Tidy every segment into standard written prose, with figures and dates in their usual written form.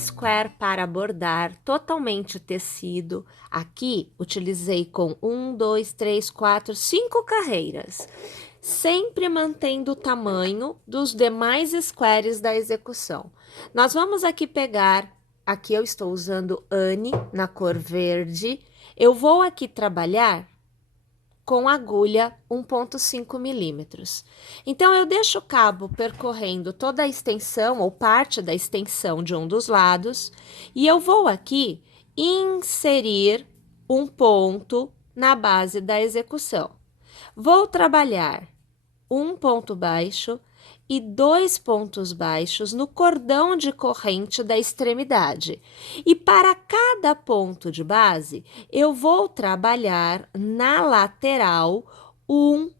square para bordar, totalmente tecido. Aqui, utilizei com 1, 2, 3, 4, 5 carreiras, sempre mantendo o tamanho dos demais squares da execução. Nós vamos aqui pegar, aqui eu estou usando Anne na cor verde, eu vou aqui trabalhar com agulha 1,5 milímetros. Então, eu deixo o cabo percorrendo toda a extensão ou parte da extensão de um dos lados e eu vou aqui inserir um ponto na base da execução. Vou trabalhar um ponto baixo e 2 pontos baixos no cordão de corrente da extremidade. E para cada ponto de base, eu vou trabalhar na lateral um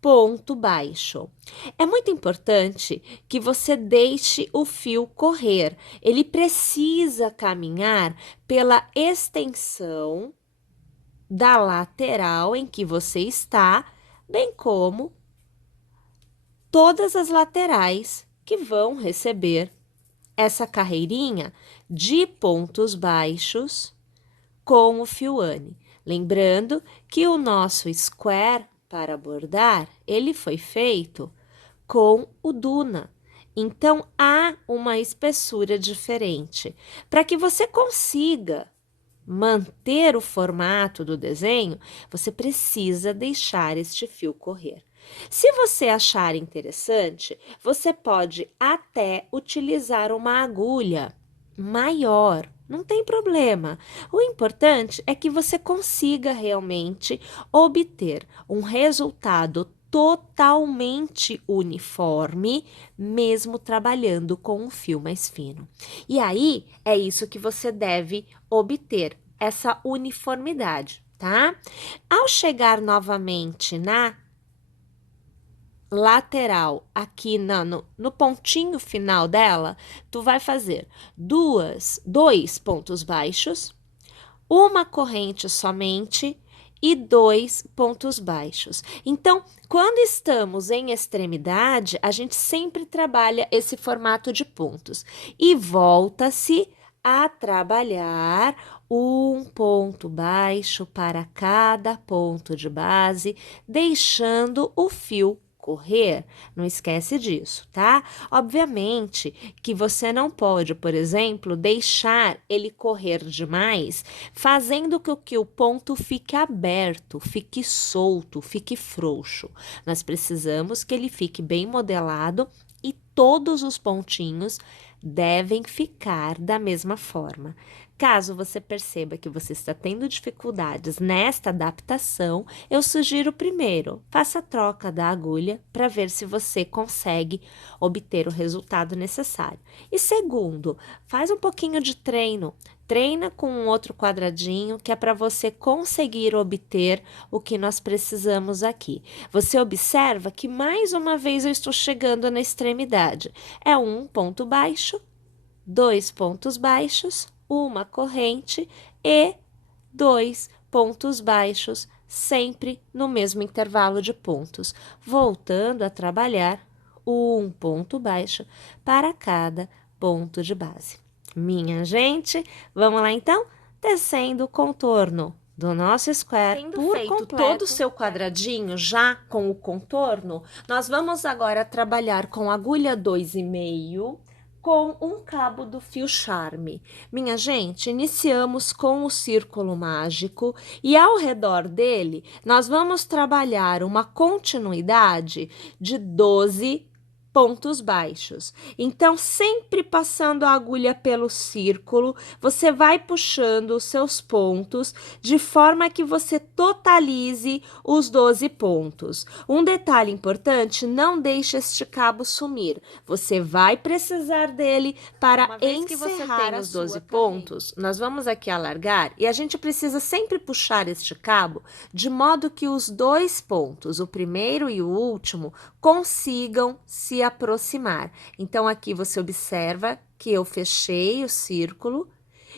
ponto baixo. É muito importante que você deixe o fio correr. Ele precisa caminhar pela extensão da lateral em que você está, bem como todas as laterais que vão receber essa carreirinha de pontos baixos com o fio Anne. Lembrando que o nosso square para bordar, ele foi feito com o Duna. Então, há uma espessura diferente. Para que você consiga manter o formato do desenho, você precisa deixar este fio correr. Se você achar interessante, você pode até utilizar uma agulha maior, não tem problema. O importante é que você consiga realmente obter um resultado totalmente uniforme, mesmo trabalhando com um fio mais fino. E aí, é isso que você deve obter, essa uniformidade, tá? Ao chegar novamente na lateral, aqui no pontinho final dela, tu vai fazer dois pontos baixos, uma corrente somente e 2 pontos baixos. Então, quando estamos em extremidade, a gente sempre trabalha esse formato de pontos e volta-se a trabalhar um ponto baixo para cada ponto de base, deixando o fio correr. Não esquece disso, tá? Obviamente que você não pode, por exemplo, deixar ele correr demais, fazendo com que o ponto fique aberto, fique solto, fique frouxo. Nós precisamos que ele fique bem modelado e todos os pontinhos devem ficar da mesma forma. Caso você perceba que você está tendo dificuldades nesta adaptação, eu sugiro primeiro, faça a troca da agulha para ver se você consegue obter o resultado necessário. E segundo, faz um pouquinho de treino. Treina com um outro quadradinho que é para você conseguir obter o que nós precisamos aqui. Você observa que mais uma vez eu estou chegando na extremidade. É um ponto baixo, 2 pontos baixos, uma corrente e 2 pontos baixos, sempre no mesmo intervalo de pontos, voltando a trabalhar um ponto baixo para cada ponto de base. Minha gente, vamos lá então? Tecendo o contorno do nosso square por feito completo, todo o seu quadradinho já com o contorno, nós vamos agora trabalhar com agulha 2,5 com um cabo do fio charme. Minha gente, iniciamos com o círculo mágico e ao redor dele nós vamos trabalhar uma continuidade de 12 pontos baixos. Então, sempre passando a agulha pelo círculo, você vai puxando os seus pontos de forma que você totalize os 12 pontos. Um detalhe importante, não deixe este cabo sumir. Você vai precisar dele para encerrar os 12 pontos. Nós vamos aqui alargar e a gente precisa sempre puxar este cabo de modo que os 2 pontos, o primeiro e o último, consigam se aproximar. Então, aqui você observa que eu fechei o círculo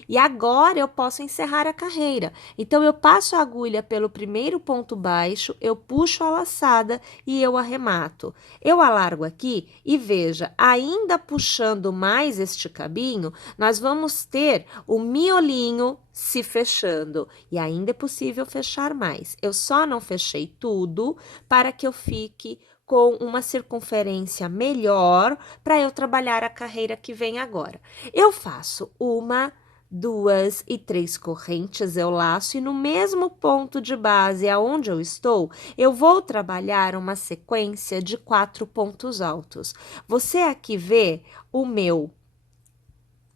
E agora eu posso encerrar a carreira. Então, eu passo a agulha pelo primeiro ponto baixo, eu puxo a laçada e eu arremato. Eu alargo aqui e veja, ainda puxando mais este cabinho, nós vamos ter o miolinho se fechando. E ainda é possível fechar mais. Eu só não fechei tudo para que eu fique com uma circunferência melhor para eu trabalhar a carreira que vem agora. Eu faço uma, duas e três correntes, eu laço e no mesmo ponto de base aonde eu estou, eu vou trabalhar uma sequência de 4 pontos altos. Você aqui vê o meu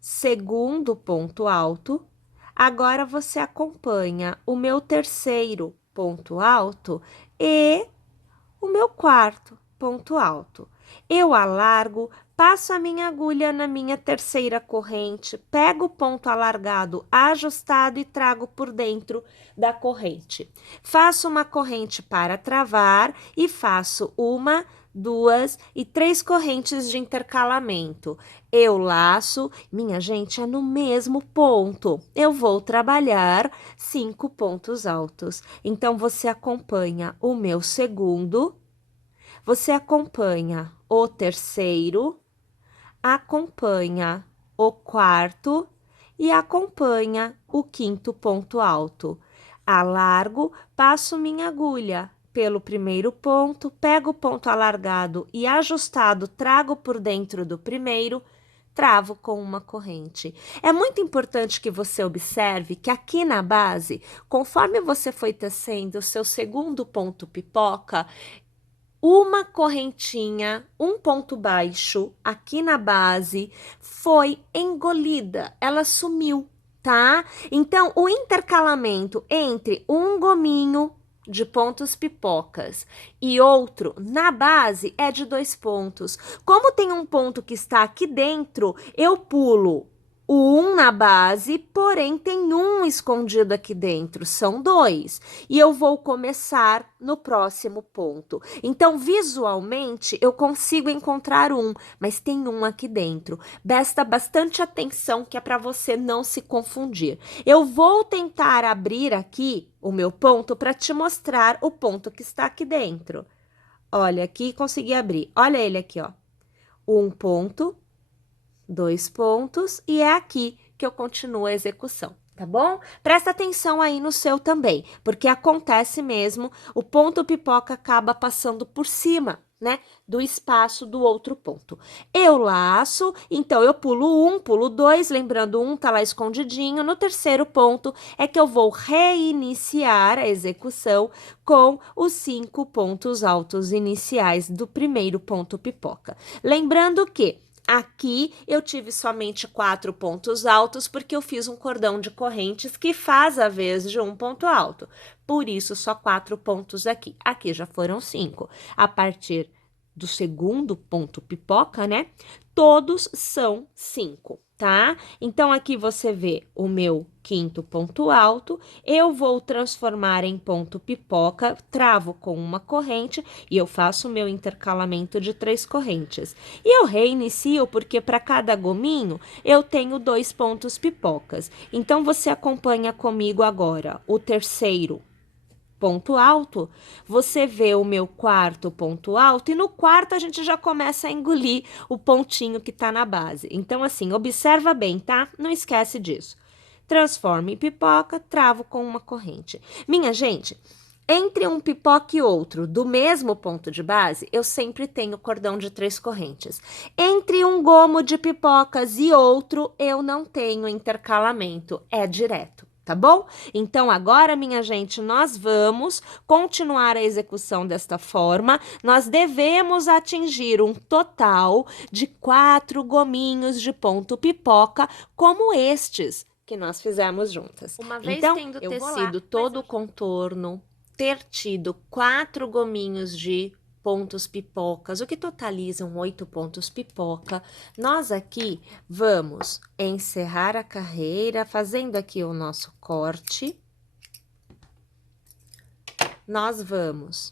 segundo ponto alto. Agora você acompanha o meu terceiro ponto alto e o meu quarto ponto alto. Eu alargo, passo a minha agulha na minha terceira corrente, pego o ponto alargado ajustado e trago por dentro da corrente. Faço uma corrente para travar e faço uma, duas e três correntes de intercalamento. Eu laço, minha gente, é no mesmo ponto. Eu vou trabalhar 5 pontos altos. Então, você acompanha o meu segundo, você acompanha o terceiro, acompanha o quarto e acompanha o quinto ponto alto. Alargo, passo minha agulha pelo primeiro ponto, pego o ponto alargado e ajustado, trago por dentro do primeiro, travo com uma corrente. É muito importante que você observe que aqui na base, conforme você foi tecendo o seu segundo ponto pipoca, uma correntinha, um ponto baixo aqui na base foi engolida, ela sumiu, tá? Então, o intercalamento entre um gominho de pontos pipocas e outro na base é de 2 pontos. Como tem um ponto que está aqui dentro, eu pulo o 1 na base, porém tem um escondido aqui dentro, são 2. E eu vou começar no próximo ponto. Então, visualmente, eu consigo encontrar um, mas tem um aqui dentro. Presta bastante atenção que é para você não se confundir. Eu vou tentar abrir aqui o meu ponto para te mostrar o ponto que está aqui dentro. Olha, aqui consegui abrir. Olha ele aqui, ó. Um ponto, 2 pontos, e é aqui que eu continuo a execução, tá bom? Presta atenção aí no seu também, porque acontece mesmo, o ponto pipoca acaba passando por cima, né, do espaço do outro ponto. Eu laço, então eu pulo 1, pulo 2, lembrando 1 tá lá escondidinho, no terceiro ponto é que eu vou reiniciar a execução com os 5 pontos altos iniciais do primeiro ponto pipoca. Lembrando que aqui eu tive somente 4 pontos altos porque eu fiz um cordão de correntes que faz a vez de um ponto alto. Por isso, só 4 pontos aqui. Aqui já foram 5. A partir do segundo ponto pipoca, né? Todos são 5, tá? Então, aqui você vê o meu quinto ponto alto, eu vou transformar em ponto pipoca, travo com uma corrente e eu faço o meu intercalamento de 3 correntes. E eu reinicio porque para cada gominho eu tenho 2 pontos pipocas. Então, você acompanha comigo agora o terceiro ponto alto, você vê o meu quarto ponto alto e no quarto a gente já começa a engolir o pontinho que tá na base. Então, assim, observa bem, tá? Não esquece disso. Transforma em pipoca, travo com uma corrente. Minha gente, entre um pipoca e outro, do mesmo ponto de base, eu sempre tenho cordão de 3 correntes. Entre um gomo de pipocas e outro, eu não tenho intercalamento, é direto. Tá bom? Então, agora, minha gente, nós vamos continuar a execução desta forma. Nós devemos atingir um total de 4 gominhos de ponto pipoca, como estes que nós fizemos juntas. Uma vez Então, tendo eu vou tecido lá, todo o contorno, ter tido 4 gominhos de pontos pipocas, o que totalizam 8 pontos pipoca, nós aqui vamos encerrar a carreira, fazendo aqui o nosso corte. Nós vamos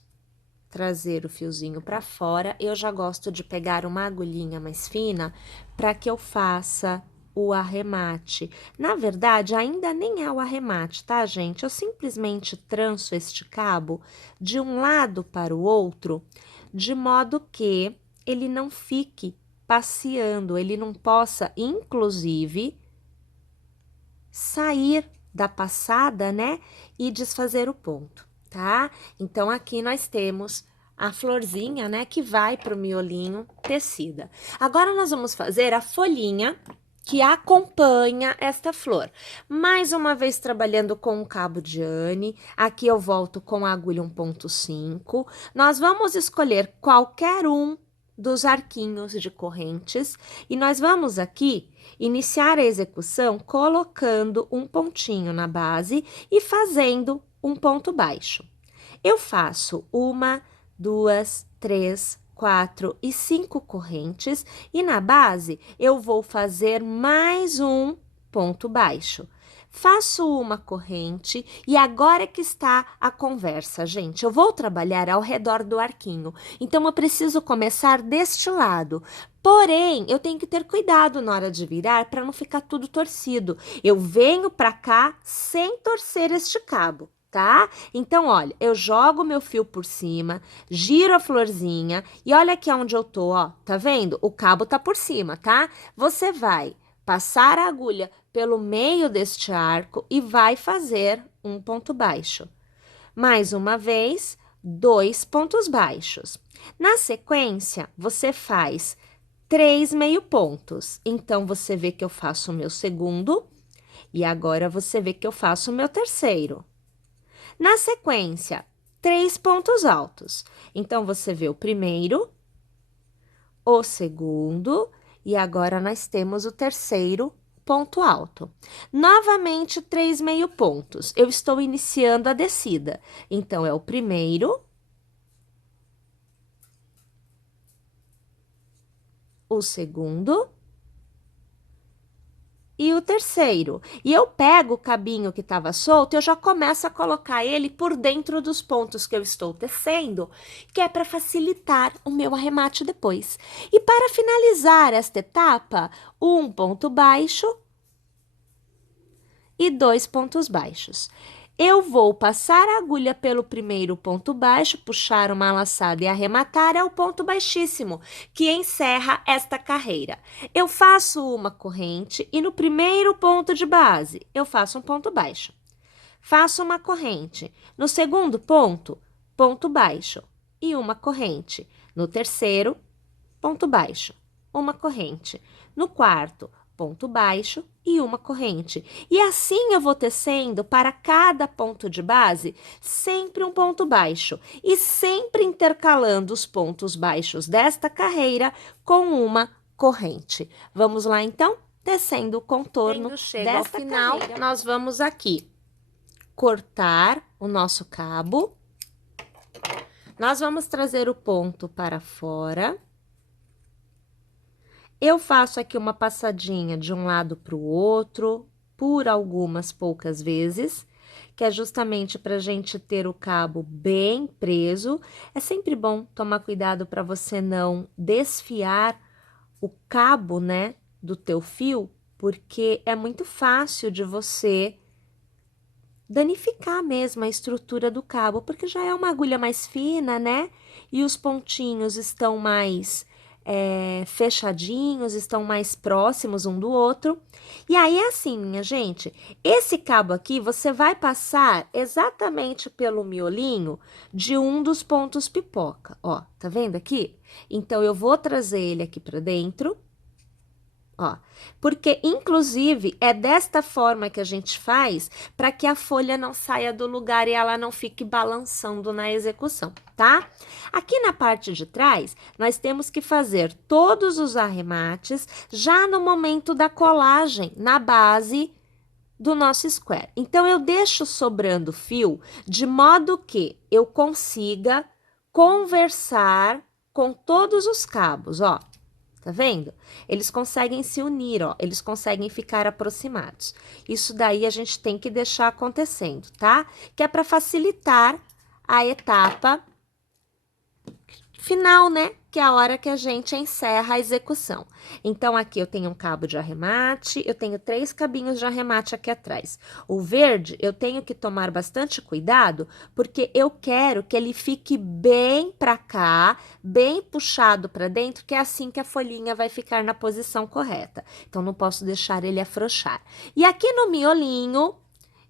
trazer o fiozinho para fora. Eu já gosto de pegar uma agulhinha mais fina para que eu faça o arremate. Na verdade, ainda nem é o arremate, tá, gente? Eu simplesmente tranço este cabo de um lado para o outro, de modo que ele não fique passeando, ele não possa, inclusive, sair da passada, né? E desfazer o ponto, tá? Então, aqui nós temos a florzinha, né? Que vai para o miolinho tecida. Agora, nós vamos fazer a folhinha que acompanha esta flor. Mais uma vez trabalhando com o cabo de Anne. Aqui eu volto com a agulha 1,5. Nós vamos escolher qualquer um dos arquinhos de correntes e nós vamos aqui iniciar a execução colocando um pontinho na base e fazendo um ponto baixo. Eu faço 1, 2, 3, 4 e 5 correntes e na base eu vou fazer mais um ponto baixo. Faço uma corrente e agora que está a conversa, gente. Eu vou trabalhar ao redor do arquinho, então eu preciso começar deste lado. Porém, eu tenho que ter cuidado na hora de virar para não ficar tudo torcido. Eu venho para cá sem torcer este cabo, tá? Então, olha, eu jogo meu fio por cima, giro a florzinha e olha aqui onde eu tô, ó. Tá vendo? O cabo tá por cima, tá? Você vai passar a agulha pelo meio deste arco e vai fazer um ponto baixo. Mais uma vez, 2 pontos baixos. Na sequência, você faz 3 meio pontos. Então, você vê que eu faço o meu segundo e agora você vê que eu faço o meu terceiro. Na sequência, 3 pontos altos. Então, você vê o primeiro, o segundo e agora nós temos o terceiro ponto alto. Novamente, 3 meio pontos. Eu estou iniciando a descida. Então, é o primeiro, o segundo e o terceiro. E eu pego o cabinho que estava solto e eu já começo a colocar ele por dentro dos pontos que eu estou tecendo, que é para facilitar o meu arremate depois. E para finalizar esta etapa, um ponto baixo e 2 pontos baixos. Eu vou passar a agulha pelo primeiro ponto baixo, puxar uma laçada e arrematar ao ponto baixíssimo, que encerra esta carreira. Eu faço uma corrente e no primeiro ponto de base, eu faço um ponto baixo. Faço uma corrente. No segundo ponto, ponto baixo e uma corrente. No terceiro, ponto baixo, uma corrente. No quarto, ponto baixo e uma corrente. E assim eu vou tecendo para cada ponto de base sempre um ponto baixo e sempre intercalando os pontos baixos desta carreira com uma corrente. Vamos lá então? Tecendo o contorno desta final, carreira. Nós vamos aqui cortar o nosso cabo. Nós vamos trazer o ponto para fora. Eu faço aqui uma passadinha de um lado para o outro, por algumas poucas vezes, que é justamente para a gente ter o cabo bem preso. É sempre bom tomar cuidado para você não desfiar o cabo, né, do teu fio, porque é muito fácil de você danificar mesmo a estrutura do cabo, porque já é uma agulha mais fina, né, e os pontinhos estão mais fechadinhos, estão mais próximos um do outro. E aí é assim, minha gente, esse cabo aqui você vai passar exatamente pelo miolinho de um dos pontos pipoca, ó, tá vendo aqui? Então, eu vou trazer ele aqui pra dentro, ó, porque inclusive é desta forma que a gente faz para que a folha não saia do lugar e ela não fique balançando na execução, tá? Aqui na parte de trás, nós temos que fazer todos os arremates já no momento da colagem, na base do nosso square. Então, eu deixo sobrando fio de modo que eu consiga conversar com todos os cabos, ó. Tá vendo? Eles conseguem se unir, ó, eles conseguem ficar aproximados. Isso daí a gente tem que deixar acontecendo, tá? Que é para facilitar a etapa final, né? Que é a hora que a gente encerra a execução. Então, aqui eu tenho um cabo de arremate, eu tenho 3 cabinhos de arremate aqui atrás. O verde, eu tenho que tomar bastante cuidado, porque eu quero que ele fique bem para cá, bem puxado para dentro, que é assim que a folhinha vai ficar na posição correta. Então, não posso deixar ele afrouxar. E aqui no miolinho,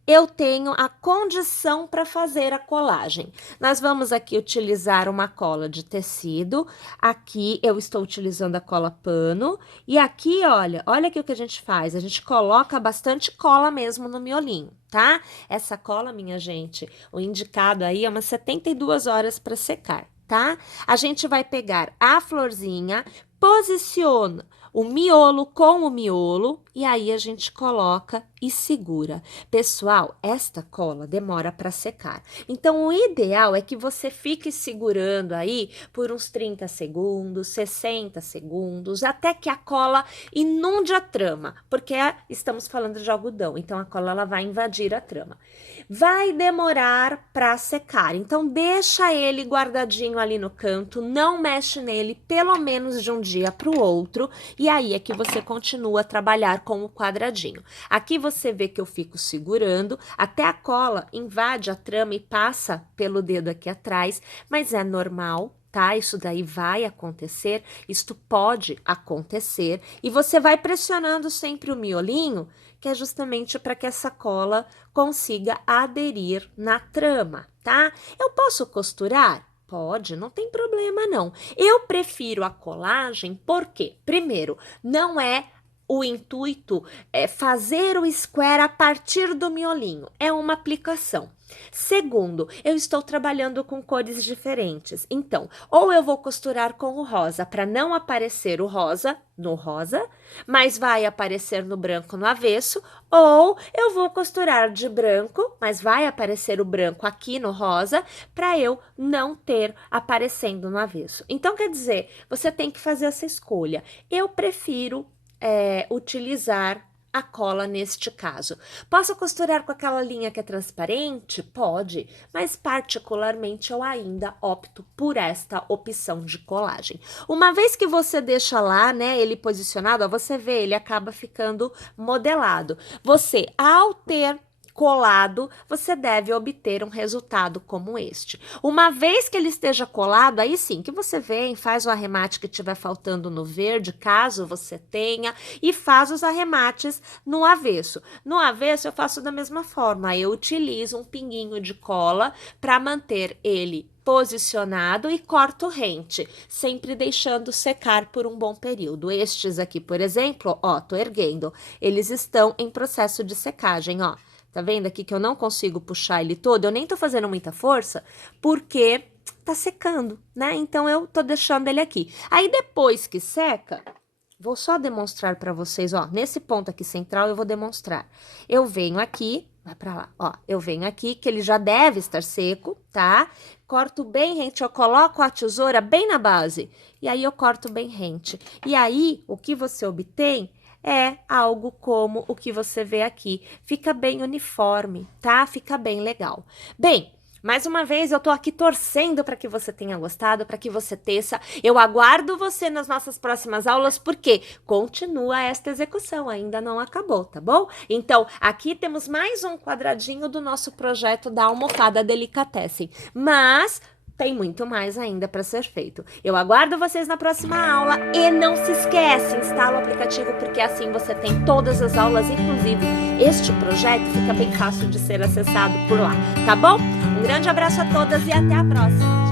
eu tenho a condição para fazer a colagem. Nós vamos aqui utilizar uma cola de tecido. Aqui eu estou utilizando a cola pano. E aqui, olha aqui o que a gente faz. A gente coloca bastante cola mesmo no miolinho, tá? Essa cola, minha gente, o indicado aí é umas 72 horas para secar, tá? A gente vai pegar a florzinha, posiciona o miolo com o miolo e aí a gente coloca e segura. Pessoal, esta cola demora para secar. Então, o ideal é que você fique segurando aí por uns 30 segundos, 60 segundos, até que a cola inunde a trama, porque estamos falando de algodão, então a cola ela vai invadir a trama. Vai demorar para secar, então deixa ele guardadinho ali no canto, não mexe nele pelo menos de um dia para o outro, e aí é que você continua a trabalhar com o quadradinho. Aqui você vê que eu fico segurando, até a cola invade a trama e passa pelo dedo aqui atrás, mas é normal, tá? Isso daí vai acontecer, isto pode acontecer, e você vai pressionando sempre o miolinho, que é justamente para que essa cola consiga aderir na trama, tá? Eu posso costurar? Pode, não tem problema não. Eu prefiro a colagem porque, primeiro, não é o intuito fazer o square a partir do miolinho, é uma aplicação. Segundo, eu estou trabalhando com cores diferentes, então, ou eu vou costurar com o rosa para não aparecer o rosa no rosa, mas vai aparecer no branco no avesso, ou eu vou costurar de branco, mas vai aparecer o branco aqui no rosa, para eu não ter aparecendo no avesso. Então, quer dizer, você tem que fazer essa escolha. Eu prefiro utilizar a cola neste caso. Posso costurar com aquela linha que é transparente? Pode, mas particularmente eu ainda opto por esta opção de colagem. Uma vez que você deixa lá, né, ele posicionado, ó, você vê, ele acaba ficando modelado. Você, ao ter colado, você deve obter um resultado como este. Uma vez que ele esteja colado, aí sim que você vem, faz o arremate que estiver faltando no verde, caso você tenha, e faz os arremates no avesso. No avesso eu faço da mesma forma, eu utilizo um pinguinho de cola para manter ele posicionado e corto rente, sempre deixando secar por um bom período. Estes aqui, por exemplo, ó, tô erguendo, eles estão em processo de secagem, ó. Tá vendo aqui que eu não consigo puxar ele todo? Eu nem tô fazendo muita força, porque tá secando, né? Então, eu tô deixando ele aqui. Aí, depois que seca, vou só demonstrar pra vocês, ó. Nesse ponto aqui central, eu vou demonstrar. Eu venho aqui, vai pra lá, ó. Eu venho aqui, que ele já deve estar seco, tá? Corto bem rente, eu coloco a tesoura bem na base. E aí, eu corto bem rente. E aí, o que você obtém é algo como o que você vê aqui. Fica bem uniforme, tá? Fica bem legal. Bem, mais uma vez eu tô aqui torcendo para que você tenha gostado, para que você teça. Eu aguardo você nas nossas próximas aulas, porque continua esta execução, ainda não acabou, tá bom? Então, aqui temos mais um quadradinho do nosso projeto da almofada Delicatessen. Mas tem muito mais ainda para ser feito. Eu aguardo vocês na próxima aula e não se esquece, instala o aplicativo porque assim você tem todas as aulas, inclusive este projeto fica bem fácil de ser acessado por lá, tá bom? Um grande abraço a todas e até a próxima!